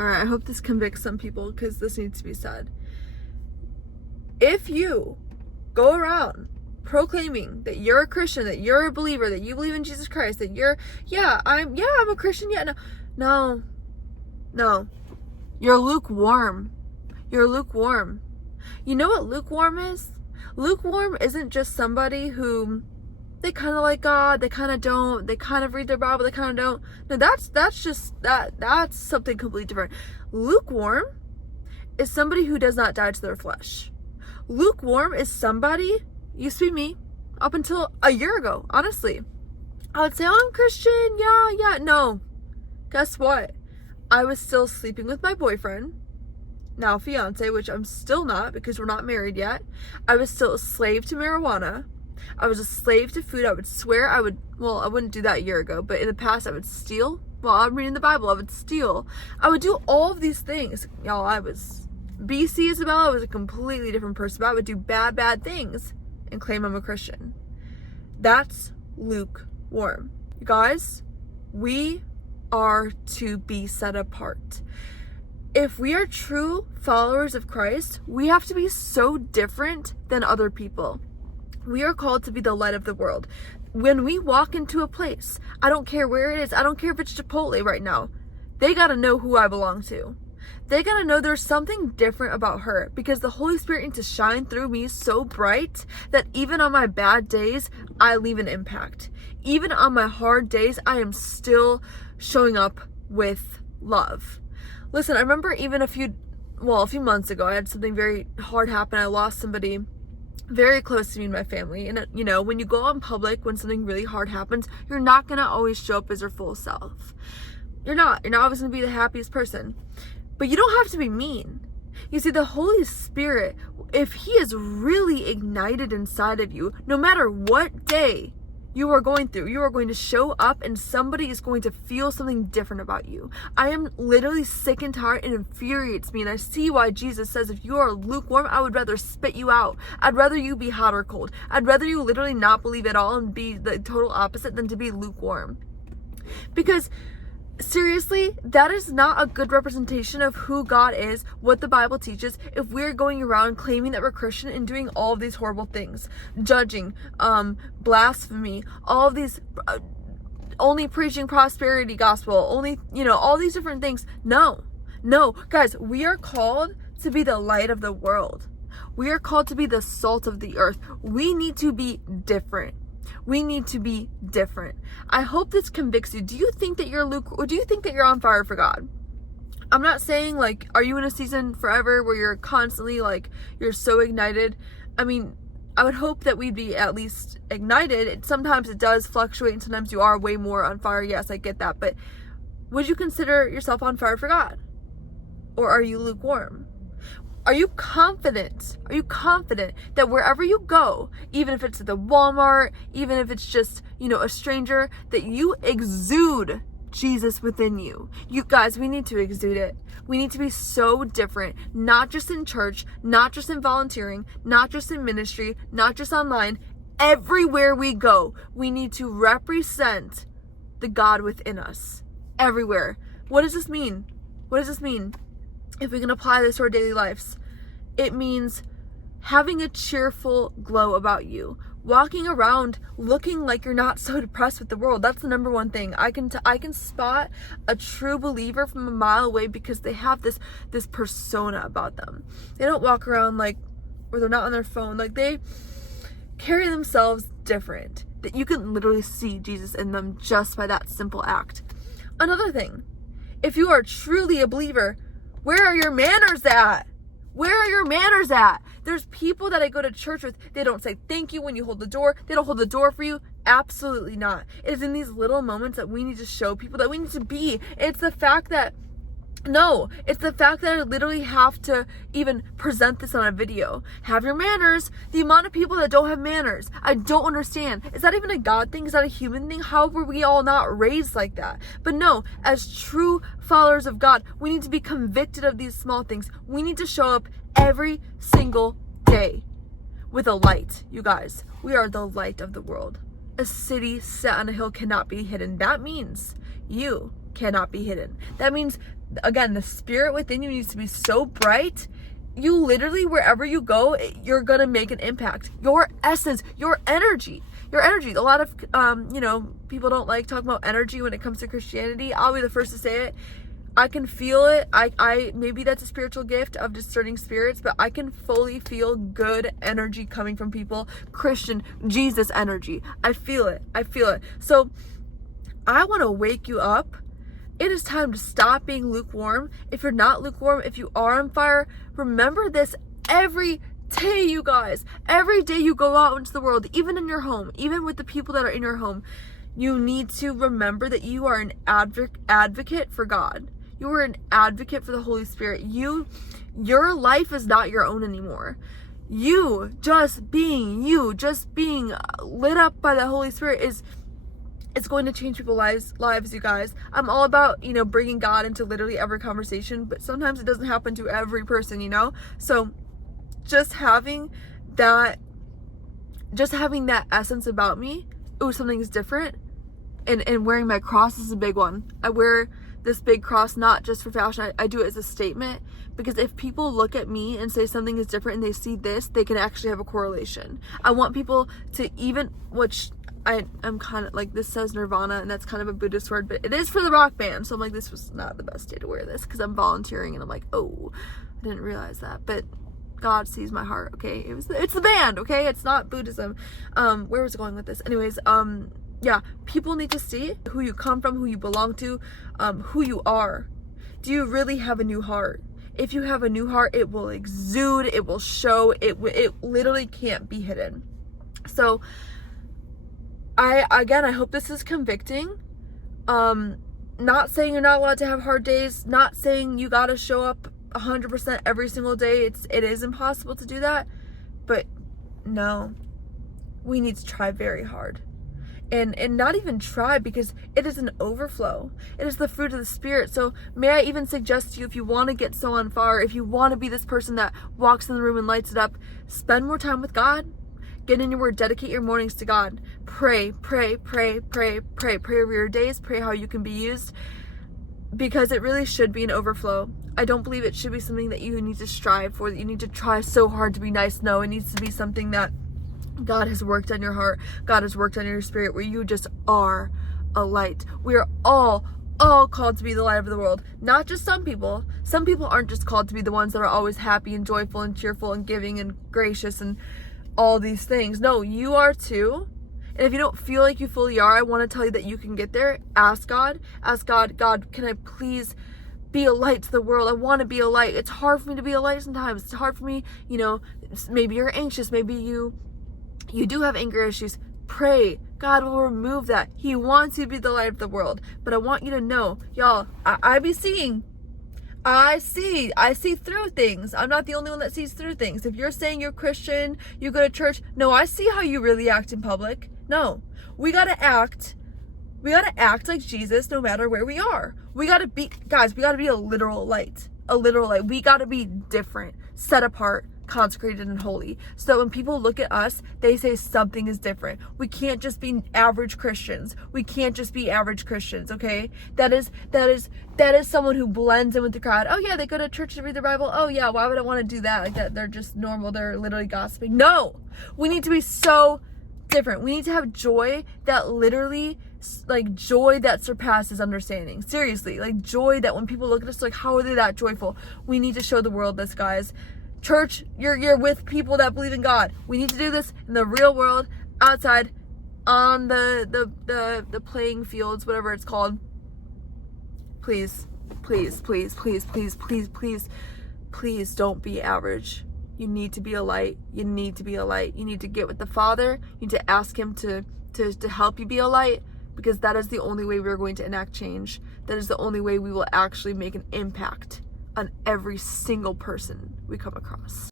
Alright, I hope this convicts some people because this needs to be said. If you go around proclaiming that you're a Christian, that you're a believer, that you believe in Jesus Christ, that I'm a Christian, no, you're lukewarm. You're lukewarm. You know what lukewarm is? Lukewarm isn't just somebody who they kind of like God, they kind of don't, they kind of read their Bible, they kind of don't. No, that's something completely different. Lukewarm is somebody who does not die to their flesh. Lukewarm is somebody, used to be me, up until a year ago, honestly. I would say, oh, I'm Christian, yeah, no. Guess what? I was still sleeping with my boyfriend, now fiance, which I'm still not because we're not married yet. I was still a slave to marijuana. I was a slave to food. I would swear I wouldn't do that a year ago, but in the past I would steal. While I'm reading the Bible, I would steal. I would do all of these things. Y'all, I was BC Isabella. I was a completely different person, but I would do bad things and claim I'm a Christian. That's lukewarm. You guys, we are to be set apart. If we are true followers of Christ, we have to be so different than other people. We are called to be the light of the world. When we walk into a place, I don't care where it is, I don't care if it's Chipotle right now, they gotta know who I belong to. They gotta know there's something different about her, because the Holy Spirit needs to shine through me so bright that even on my bad days, I leave an impact. Even on my hard days, I am still showing up with love. Listen, I remember even a few months ago, I had something very hard happen. I lost somebody very close to me and my family. And you know, when you go out in public, when something really hard happens, you're not gonna always show up as your full self. You're not always gonna be the happiest person. But you don't have to be mean. You see, the Holy Spirit, if He is really ignited inside of you, no matter what day you are going through, you are going to show up and somebody is going to feel something different about you. I am literally sick and tired, and it infuriates me, and I see why Jesus says if you are lukewarm, I would rather spit you out. I'd rather you be hot or cold. I'd rather you literally not believe at all and be the total opposite than to be lukewarm. Because seriously, that is not a good representation of who God is, what the Bible teaches, if we're going around claiming that we're Christian and doing all of these horrible things. Judging, blasphemy, all of these, only preaching prosperity gospel, only, all these different things. No, guys, we are called to be the light of the world. We are called to be the salt of the earth. We need to be different. We need to be different. I hope this convicts you. Do you think that you're or do you think that you're on fire for God? I'm not saying are you in a season forever where you're constantly you're so ignited? I mean, I would hope that we'd be at least ignited. Sometimes it does fluctuate and sometimes you are way more on fire. Yes, I get that. But would you consider yourself on fire for God? Or are you lukewarm? Are you confident? Are you confident that wherever you go, even if it's at the Walmart, even if it's just, a stranger, that you exude Jesus within you? You guys, we need to exude it. We need to be so different, not just in church, not just in volunteering, not just in ministry, not just online. Everywhere we go, we need to represent the God within us. Everywhere. What does this mean? What does this mean? If we can apply this to our daily lives, it means having a cheerful glow about you, walking around looking like you're not so depressed with the world. That's the number one thing. I can spot a true believer from a mile away because they have this persona about them. They don't walk around or they're not on their phone. They carry themselves different. That you can literally see Jesus in them just by that simple act. Another thing, if you are truly a believer, where are your manners at? Where are your manners at? There's people that I go to church with, they don't say thank you when you hold the door. They don't hold the door for you. Absolutely not. It is in these little moments that we need to show people that we need to be. It's the fact that I literally have to even present this on a video. Have your manners. The amount of people that don't have manners, I don't understand. Is that even a God thing? Is that a human thing? How were we all not raised like that? But no, as true followers of God, we need to be convicted of these small things. We need to show up every single day with a light. You guys, we are the light of the world. A city set on a hill cannot be hidden. That means you cannot be hidden. That means again, the spirit within you needs to be so bright. You literally, wherever you go, you're gonna make an impact. Your essence, your energy. A lot of people don't like talking about energy when it comes to Christianity. I'll be the first to say it. I can feel it. I maybe that's a spiritual gift of discerning spirits, but I can fully feel good energy coming from people. Christian Jesus energy. I feel it. So I want to wake you up. It is time to stop being lukewarm. If you're not lukewarm, if you are on fire, remember this every day, you guys. Every day you go out into the world, even in your home, even with the people that are in your home, you need to remember that you are an advocate for God. You are an advocate for the Holy Spirit. Your life is not your own anymore. You just being lit up by the Holy Spirit it's going to change people's lives, you guys. I'm all about, bringing God into literally every conversation, but sometimes it doesn't happen to every person, So just having that essence about me, something is different. And wearing my cross is a big one. I wear this big cross not just for fashion. I do it as a statement, because if people look at me and say something is different and they see this, they can actually have a correlation. I want people to I'm kind of like, this says Nirvana, and that's kind of a Buddhist word, but it is for the rock band. So I'm like, this was not the best day to wear this, because I'm volunteering, and I'm like, oh, I didn't realize that. But God sees my heart, okay? It's the band, okay? It's not Buddhism. Where was I going with this? Anyways, yeah, people need to see who you come from, who you belong to, who you are. Do you really have a new heart? If you have a new heart, it will exude, it will show, it literally can't be hidden. So I hope this is convicting. Not saying you're not allowed to have hard days, not saying you gotta show up 100% every single day. It is impossible to do that, but no, we need to try very hard. And not even try, because it is an overflow. It is the fruit of the Spirit. So may I even suggest to you, if you want to get so on fire, if you want to be this person that walks in the room and lights it up, spend more time with God. Get in your word. Dedicate your mornings to God. Pray over your days. Pray how you can be used, because it really should be an overflow. I don't believe it should be something that you need to strive for, that you need to try so hard to be nice. No, it needs to be something that God has worked on your heart. God has worked on your spirit, where you just are a light. We are all called to be the light of the world. Not just some people. Some people aren't just called to be the ones that are always happy and joyful and cheerful and giving and gracious and all these things. No, you are too. And if you don't feel like you fully are, I want to tell you that you can get there. Ask God, God, can I please be a light to the world? I want to be a light. It's hard for me to be a light sometimes. It's hard for me, maybe you're anxious, maybe you do have anger issues. Pray. God will remove that. He wants you to be the light of the world. But I want you to know, y'all, I see through things. I'm not the only one that sees through things. If you're saying you're Christian, you go to church, no, I see how you really act in public. No, we gotta act like Jesus no matter where we are. We gotta be a literal light. We gotta be different, set apart, consecrated and holy, so that when people look at us, they say something is different. We can't just be average Christians. Okay? That is someone who blends in with the crowd. Oh yeah, they go to church to read the Bible. Oh yeah, why would I want to do that? Like that, they're just normal. They're literally gossiping. No, we need to be so different. We need to have joy that literally, like, joy that surpasses understanding. Seriously, like joy that when people look at us, like, how are they that joyful? We need to show the world this, guys. Church, you're with people that believe in God. We need to do this in the real world, outside, on the playing fields, whatever it's called. Please don't be average. You need to be a light. You need to get with the Father. You need to ask Him to help you be a light, because that is the only way we're going to enact change. That is the only way we will actually make an impact on every single person we come across.